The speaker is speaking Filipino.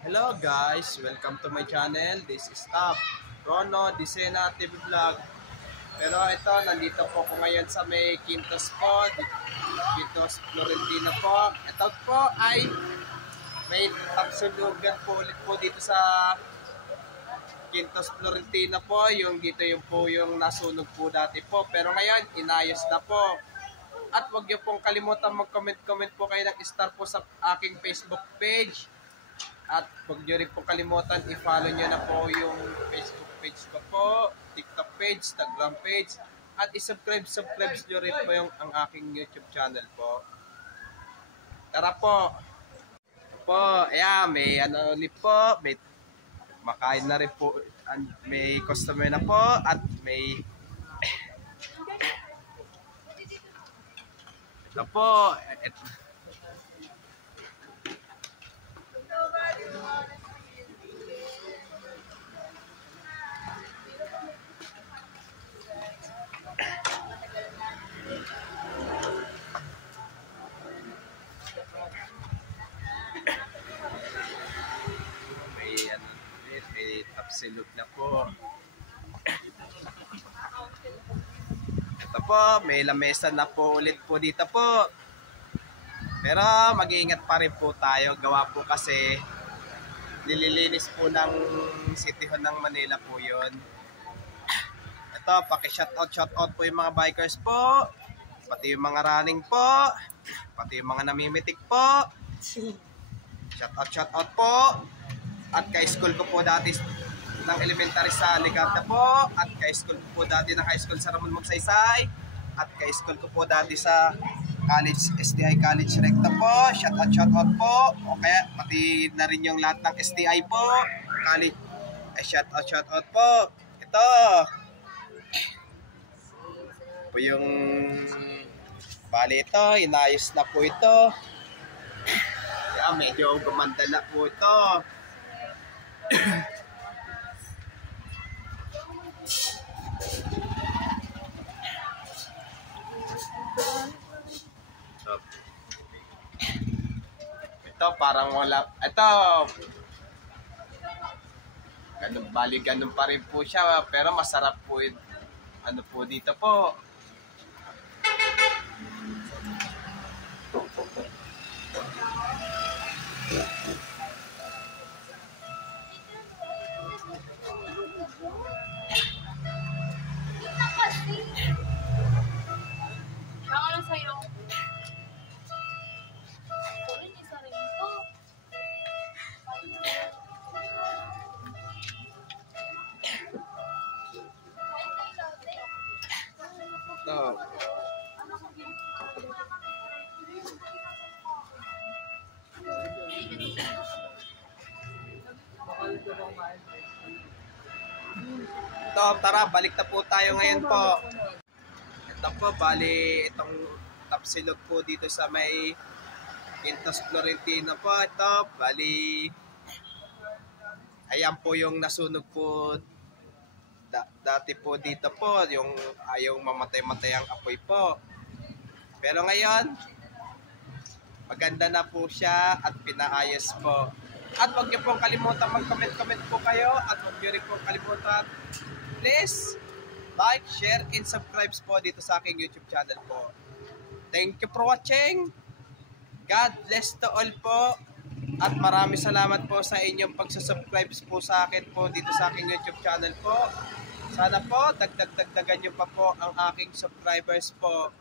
Hello guys, welcome to my channel. This is Top Rono Disena TV Vlog. Pero ito, nandito po ko ngayon sa may Quintos po, Quintos Florentino po. Ito po ay may tagsulugan po ulit po dito sa Quintos Florentino po. Yung po yung nasunog po dati po. Pero ngayon, inayos na po. At huwag niyo pong kalimutan mag-comment po kayo ng star po sa aking Facebook page. At huwag nyo rin po kalimutan, i-follow nyo na po yung Facebook page ko po, TikTok page, Instagram page, at i-subscribe nyo rin po yung ang aking YouTube channel po. Tara po! Ayan, may ano ulit po, may makain na rin po, may customer na po, at may ito po, may tapsilog na po. Ito po, may lamesa na po ulit po dito po. Pero mag-iingat pa rin po tayo. Gawa po kasi nililinis po ng City Hall ng Manila po yun. Ito, paki-shoutout po yung mga bikers po. Pati yung mga running po. Pati yung mga namimitik po. Shoutout po. At ka-school ko po dati ng elementary sa Ligata po. At ka-school ko po dati ng high school sa Ramon Magsaysay. At ka-school ko po dati sa College, STI College Recta po. Shoutout po. O kaya pati na rin yung lahat ng STI po. College, shoutout po. Ito po yung bali ito. Inayos na po ito. Kaya medyo gumanda na po ito. Ito parang wala. Ito ganun pa rin po siya, pero masarap po ano po dito po. Ito. Ito, tara, balik na po tayo ngayon po. Ito po, bali, itong tapsilog po dito sa may Quintos Florentino po. Ito, bali, ayan po yung nasunog po dati po dito po, yung ayaw mamatay-matay ang apoy po. Pero ngayon, maganda na po siya at pinaayos po. At huwag niyo pong kalimutan mag-comment po kayo at huwag niyo rin pong kalimutan, please, like, share, and subscribe po dito sa aking YouTube channel po. Thank you for watching. God bless to all po. At maraming salamat po sa inyong pagsusubscribe po sa akin po dito sa aking YouTube channel po. Sana po, dagdagan nyo pa po ang aking subscribers po.